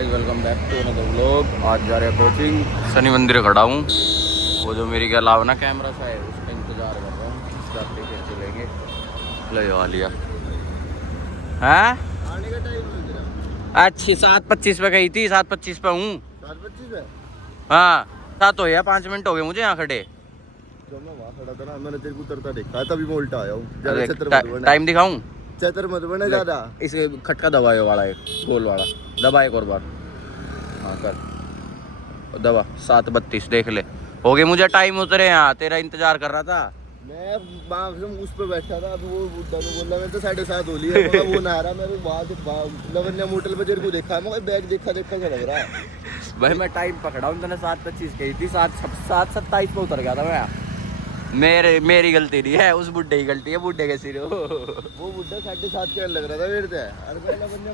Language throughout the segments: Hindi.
Guys, welcome back to another vlog. आज जा रहे हैं कोचिंग। शनि मंदिर खड़ा हूँ। वो जो मेरी क्या लाव ना कैमरा सा है, उसका इंतजार कर रहा हूँ। इसका फिर चलेंगे। ले लिया हैं आने का टाइम अच्छी 7:25 पे गई थी, 7:25 पे हूँ। 7:25 है। हाँ 7 हो गया, 5 मिनट हो गए मुझे यहाँ खड़े। जो मैं वहाँ खड़ा था ना, मैंने तेरे को उतरता देखा, तभी मैं उल्टा आया हूँ। टाइम दिखाऊं? चतर मत बने ज्यादा। इसे खटका दबाए वाला है, गोल वाला दबा एक और बार। हाँ कर दबा। 7:32 देख ले, हो गए मुझे टाइम उतरे। यहाँ तेरा इंतजार कर रहा था मैं उस पे बैठा था। अब वो बुड्ढा ने बोला मैं तो 7:30 हो ली है। वो ना रहा, मैं वहाँ से लवन्या मोटल पे तेरे को देखा, मैं बैग देखा सा लग रहा है। भाई मैं टाइम पकड़ा हूँ, तूने 7:25 कही थी, 7:27 पे उतर गया था मैं। मेरी गलती नहीं है, उस बुड्ढे की गलती है। बुड्ढे के सिर वो बुड्ढा 7:30 के लग रहा था मेरे से।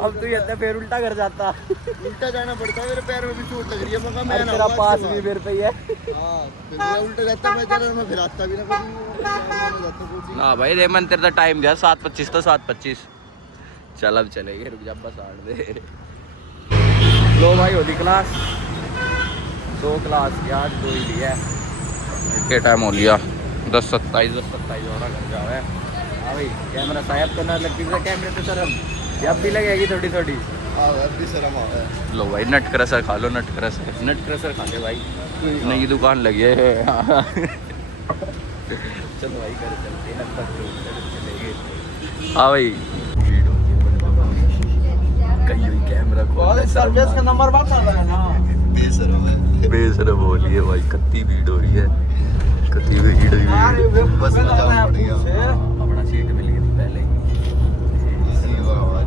अब तू ये फिर उल्टा कर जाता। उल्टा जाना पड़ता है, मेरे पैर में भी चोट लग रही है। मैं तेरा पास भी मेरे पे ही है। मैं उल्टा जाता, मैं फिर आता भी ना ना भाई दे, मन तेरा टाइम दिया 7:25 तो 7:25। चल अब चलेंगे, रुक जा बस आड़ दे। लो भाई होती क्लास, 2 क्लास की आज 2 ही ली है। के टाइम हो लिया 10:27 हो रहा, घर जाओ है। हाँ भाई कैमरा साहब तो ना लगती है, कैमरे तो शर्म अब भी लगेगी थोड़ी थोड़ी। अभी शर्म आ रहा है। लो भाई नट क्रसर खा लो, नट क्रसर खा ले भाई। नई दुकान लगी है। चलो भाई घर चलते हैं, चलेंगे। हाँ भाई कहीं हुई कैमरा खोल, सर्विस का नंबर बता रहा है ना। बेसरम हो रही है भाई, कत्ती भीड़ हो रही है, कत्ती भीड़ हुई है। बस अपना सीट मिल गई थी पहले ही।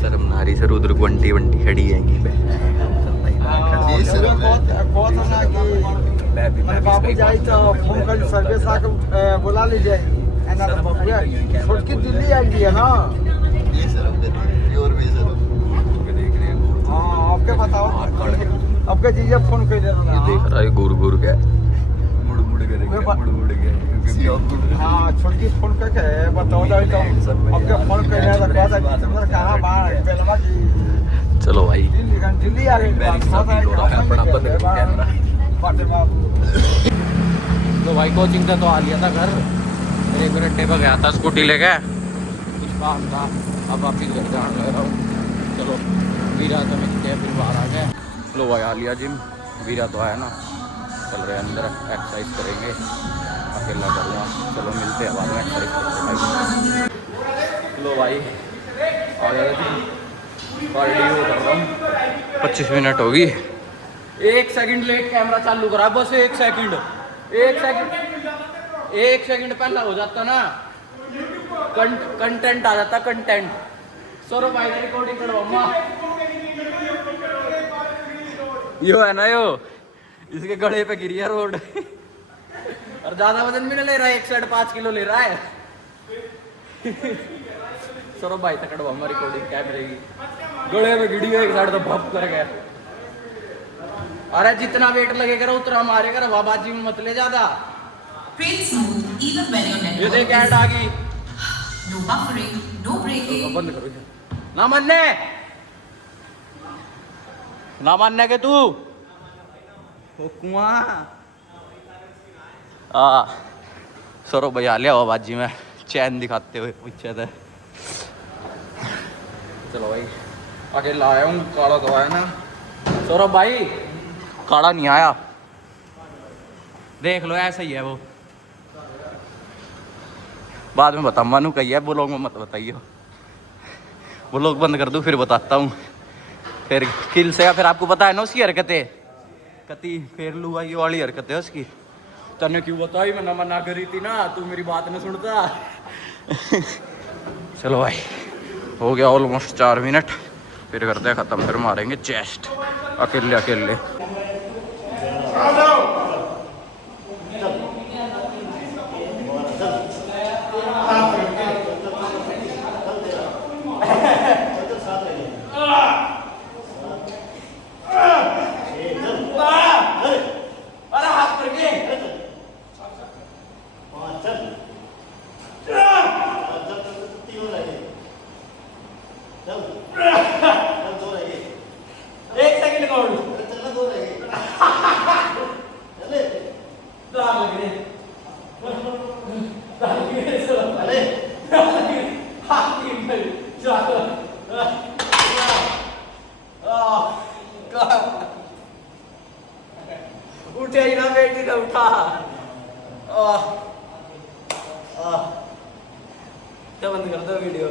शर्म नारी सर उधर वंटी खड़ी है यहीं पे। बाबू जाए तो फोन कर सर्विस आके बुला लीजिए। छोटकी दिल्ली आई है ना। हाँ आपके बताओ, आपके जीजा फोन कर दे रहा है। देख रहा है गुड़ के मुड़ के। हाँ छोटकी फोन करके बताओ जाए तो आपके फोन कर दिया कहाँ बाहर। चलो भाई दिल्ली आ रही तो भाई कोचिंग से तो आ लिया था घर। मेरे एक घंटे पर गया था स्कूटी लेके, कुछ काम था। अब वापिस घर जाने लग रहा हूँ। चलो वीरा तो मिलते हैं, फिर बाहर आ गए। लो भाई आ लिया जिम, वीरा तो आया ना। चल रहे अंदर एक्सरसाइज करेंगे, अकेला करूँगा। चलो मिलते हैं बाद में एक्सरसाइज। लो भाई आ गया जिम, कार्डियो कर रहा हूँ। 25 मिनट होगी। 1 सेकंड लेट कैमरा चालू करा, बस 1 सेकंड। 1 सेकंड पहला हो जाता ना, कंटेंट आ जाता कंटेंट। सौरभ भाई रिकॉर्डिंग करवाऊंगा। यो है ना, यो इसके गले पे गिरी है रोड। और ज्यादा वजन भी नहीं ले रहा है, 1.5 किलो ले रहा है। सौरभ भाई तक कटवाऊंगा रिकॉर्डिंग कैमरे की। गले में गिरी है एक साइड तो भप कर गया। अरे जितना वेट लगेगा उतना मारेगा, हवाबाजी में मत ले ज्यादा। ये देख ऐड आ गई। बंद करो ना, मानने के तू कुआं। सौरभ भाई आ लिया हवाबाजी में, चैन दिखाते हुए पीछे थे। चलो भाई अकेला आया हूँ, काला तो आया ना। सौरभ भाई काला नहीं आया, देख लो ऐसा ही है वो। बाद में बताऊँ मानू कही है, ब्लॉग में मत बताइए। ब्लॉग बंद कर दूँ फिर बताता हूँ। फिर किल से फिर आपको पता है ना उसकी हरकतें, कति फिर लुआ ये वाली हरकतें उसकी। तने क्यों बताई, मैंने मना करी थी ना, तू मेरी बात नहीं सुनता। चलो भाई हो गया ऑलमोस्ट 4 मिनट, फिर करते हैं ख़त्म, फिर मारेंगे चेस्ट अकेले। उठे ही ना बेटी ने उठा क्या बंद कर दो वीडियो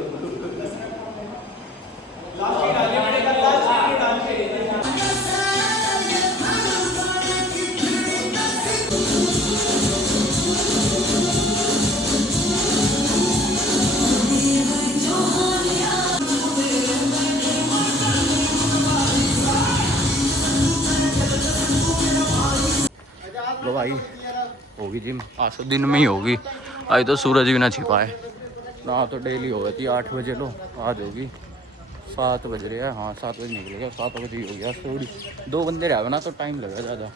लो भाई होगी जिम आज तो दिन में ही होगी आज तो सूरज भी ना छिपा है ना तो डेली हो थी 8 बजे लो आज होगी 7 बज रहे हैं हाँ 7 बजे निकलेगा 7 बजे ही हो गया थोड़ी 2 बंदे रहे ना तो टाइम लगेगा ज़्यादा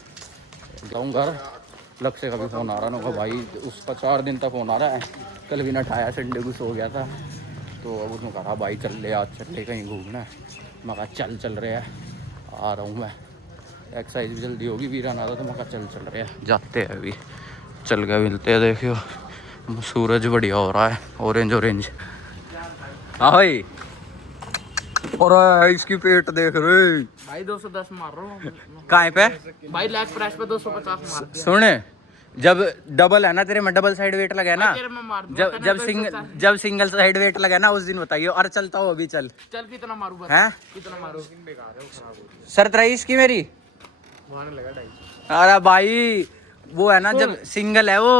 जाऊँ घर लक्ष्य का भी फ़ोन आ रहा ना भाई उसका 4 दिन तक फ़ोन आ रहा है कल भी ना उठाया संडे को सो गया था तो अब उसने कहा भाई चल ले आज चल ले कहीं घूमना है मैं कहा चल रहे हैं आ रहा हूँ मैं एक्सरसाइज भी जल्दी होगी वीरान आता तो मैं कहा चल रहे हैं जाते हैं अभी चल के मिलते हैं देखियो सूरज बढ़िया हो रहा है ऑरेंज हाँ भाई और इसकी पेट देख रहे भाई 210 मार रहा हूँ कहाँ पे भाई लेग प्रेस पे 250 मार दिया सुने जब डबल है ना तेरे में डबल साइड वेट लगा है ना तेरे में मार दूंगा जब सिंगल साइड वेट लगा ना उस दिन बताइए और चलता हो अभी चल कितना मारू बस हैं कितना मारू शर्त रही इसकी मेरी वहां लगा 250 अरे भाई वो है ना जब सिंगल है वो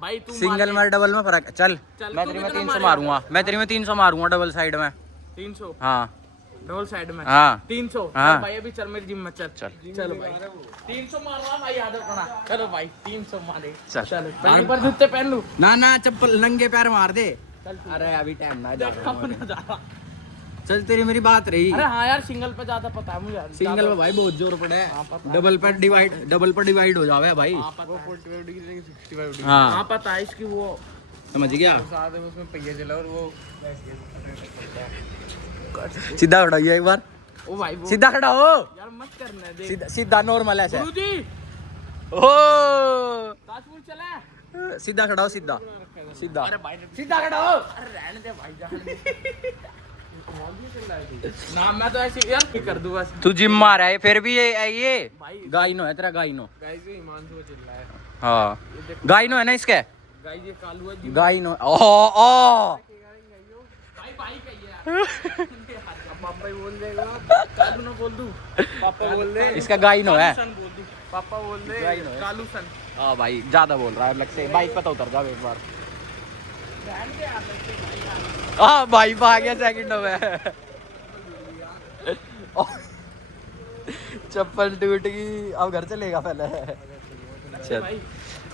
भाई तू सिंगल में डबल में फर्क है। चल मैं तेरी में 300 मारूंगा मैं तेरी में 300 मारूंगा डबल साइड में 300 हाँ डबल साइड में हाँ 300 हाँ। भाई अभी चल मेरी जिम में चल चलो भाई 300 मार रहा भाई आदर पड़ा चलो भाई 300 मारे चल। चल पहले पर जूते पहन लूं ना चप्पल नंगे पैर मार दे अरे अभी टाइम ना जा चल तेरी मेरी बात रही अरे हाँ यार सिंगल पे ज्यादा पता है मुझे सिंगल में भाई बहुत जोर पड़ा है डबल पर डिवाइड हो जावे भाई हाँ हाँ पता है इसकी वो समझ गया साथ में उसमें पहिया चला और वो सीधा खड़ा हो एक बार ओ भाई वो सीधा खड़ा हो यार मत करना देख सीधा नॉर्मल ऐसे गुरुजी ओ ताजपुर चला सीधा खड़ा हो सीधा अरे भाई सीधा खड़ा हो अरे रहने दे भाई जान ना मैं तो ऐसे यार क्या कर दूं बस तू जिम मार है फिर भी ये भाई गाइनो है तेरा गाइनो गाइस ये हिमांशु चिल्ला रहा है हाँ गाइनो है ना इसके गाइस ये कालू है जी गाइनो ओ भाई भाई कहिए पापा ही बोल देगा कालू ना बोल दूं पापा बोल दे इसका गाइनो है सन बोल दूं पापा बोल दे गाइनो है। कालू सन हाँ भाई ज्यादा बोल रहा है लग से बाइक पे तो उतर जाओ एक बार रहने दे यार लगते भाई हाँ भाई आ गया सेकंडों में चप्पल टूट गई अब घर चलेगा पहले चल भाई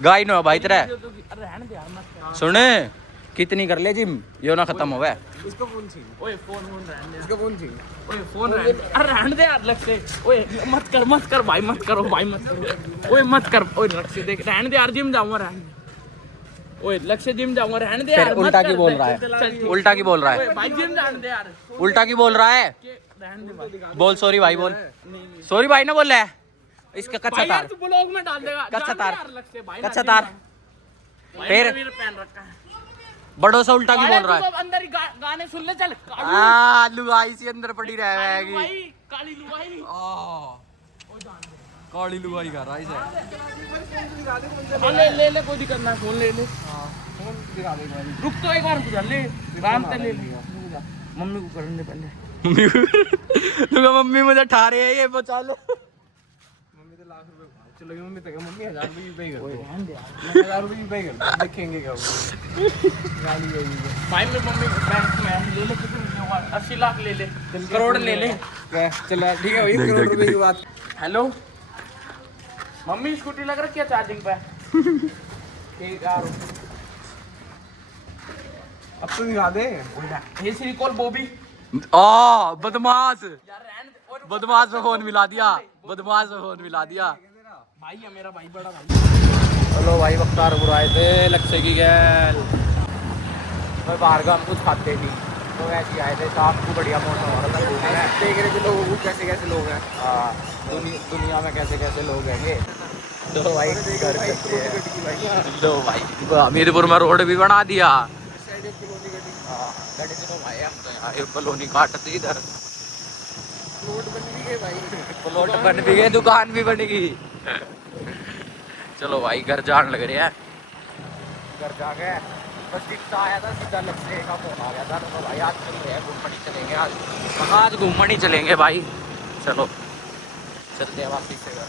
गाइनो है भाई तेरा अरे रहने दे यार मत सुने कितनी कर ले जिम यो ना खत्म हो गया इसको फोन छीन ओए फोन रहने दे इसको फोन छीन ओए फोन रहने दे अरे रहने दे यार लग से ओए मत कर भाई मत करो भाई मत करो ओए मत कर ओए लग से देख रहने दे यार जिम जाऊंगा रहने दे ओए लग से जिम जाऊंगा रहने दे यार उल्टा की बोल रहा है उल्टा की बोल रहा ओए है भाई जिम रहने दे यार उल्टा की बोल रहा है रहने दे भाई बोल सॉरी भाई बोल सॉरी भाई ना बोल रहा है इसका कच्चा भाई यार तार तू ब्लॉग में डाल देगा कच्चा जान दे तार यार लग से भाई कच्चा तार फिर मेरे पहन रखा है बड़ों से उल्टा की बोल रहा है अंदर ही गाने सुन ले चल लुगाई सी अंदर पड़ी रहेगी भाई काली लुगाई काली लुगाई कर रहा हाँ, ले कोई दिक्कत ना फोन ले रुक तो एक बार गुजर ले आराम से ले मम्मी को करने दे पहले मम्मी मुझे ठा रही है ये बचा लो मम्मी तो लाख रुपए चलो मम्मी तक मम्मी 1000 रुपए पे कर 1000 रुपए पे कर देखेंगे क्या गाली गई भाई मेरी मम्मी बैंक में ले ले कितने 80 लाख ले ले करोड़ ले ले चला ठीक है भाई करोड़ रुपए की बात हेलो मम्मी स्कूटी लग रखी है चार्जिंग पे ठीक यार अब तो दिखा दे ये श्री कॉल बॉबी बदमाश यार रहने दे और बदमाश में फोन मिला दिया बदमाश में फोन मिला दिया भाई है मेरा भाई बड़ा भाई चलो भाई वक्तार बुराए थे लक्ष्य की गैल मैं बाहर का हम कुछ खाते थी तो ऐसे आए थे, शाम को बढ़िया मौसम हो रहा था घूमने। देख रहे थे लोगों को कैसे कैसे लोग हैं। हाँ, दुनिया में कैसे कैसे लोग हैं। तो भाई कर सकते हैं। लो भाई हमीरपुर में रोड भी बना दिया। हाँ गड्डी से तो भाई हम तो यहाँ एक कॉलोनी काटते इधर। प्लॉट बन भी गए भाई। प्लॉट बन भी गए, दुकान भी बन गई। चलो भाई घर जान लग रही है। घर जाके बस दिखता आया था, सीधा लक्ष्य का फोन आ गया था। तो भाई आज चल रहे हैं घूमने ही चलेंगे आज घूमने ही चलेंगे भाई। चलो चलते हैं वापस से घर।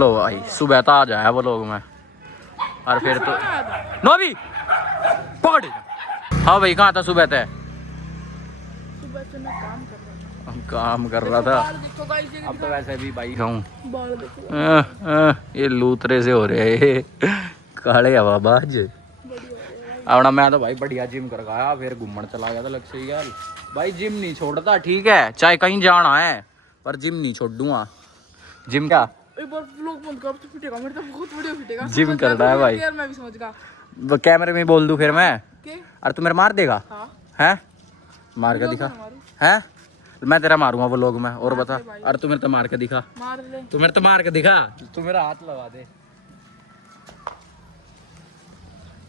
लो भाई सुबह तो आ जाए वो लोग में, और फिर तो नोबी पकड़। हाँ भाई कहाँ था सुबह तय? सुबह से मैं काम कर रहा था। अब तो वैसे भी भाई खाऊं, ये लूतरे से हो रहे हैं काले हवाबाज। अब ना मैं तो भाई बढ़िया जिम कर गया, फिर घूमने चला गया था लक्ष्य यार। भाई जिम नहीं छोड़ता, ठीक है चाहे कहीं जाना है, पर जिम नहीं छोड़ दूंगा। जिम क्या एक बार व्लॉग बंद कर तो फिटेगा, मेरे तो बहुत वीडियो फिटेगा। जिम कर रहा है भाई। यार मैं भी समझ गया। वो कैमरे में बोल दूं फिर मैं? के अरे तू मेरे मार देगा? हां हैं मार के दिखा। हैं मैं तेरा मारूंगा वो लोग में। और बता, अरे तू मेरे तो मार के दिखा। मार ले। तू मेरे तो मार के दिखा, तू मेरा हाथ लगा दे।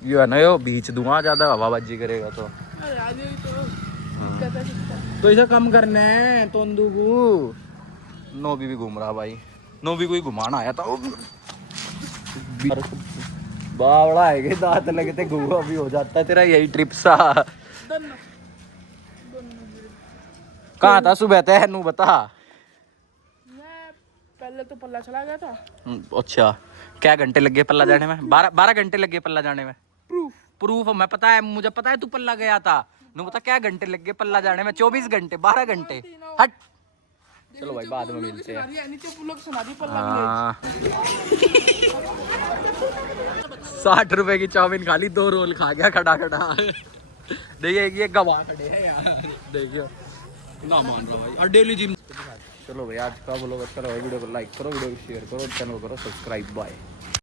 यो है ना, यो बीच दूंगा ज्यादा हवाबाजी करेगा तो। अरे आज ही तो दिक्कत है दिक्कत। तो इसे कम करना है तोंदू को। नोबी भी घूम रहा भाई, नोबी को ही घुमाना आया था। बावड़ा है दांत लगते घूमा भी हो जाता है तेरा यही ट्रिप सा। कहाँ था सुबह तय नू बता। मैं पहले तो पल्ला चला गया था। अच्छा क्या घंटे लग गए पल्ला जाने में? 12 घंटे लग गए पल्ला जाने में। प्रूफ मैं पता है, मुझे पता है तू पल्ला गया था। नू बता क्या घंटे लग गए पल्ला जाने में? 24 घंटे 12 घंटे। हट चलो भाई बाद में मिलते हैं। 60 रुपए की चाउमीन खा ली, 2 रोल खा गया खड़ा खड़ा। देखिए ये गवा खड़े हैं यार, देखियो ना मान रहा भाई। और डेली जिम। चलो भाई आज का व्लॉग अच्छा लगा, वीडियो को लाइक करो, वीडियो को शेयर करो, चैनल को करो सब्सक्राइब। बाय।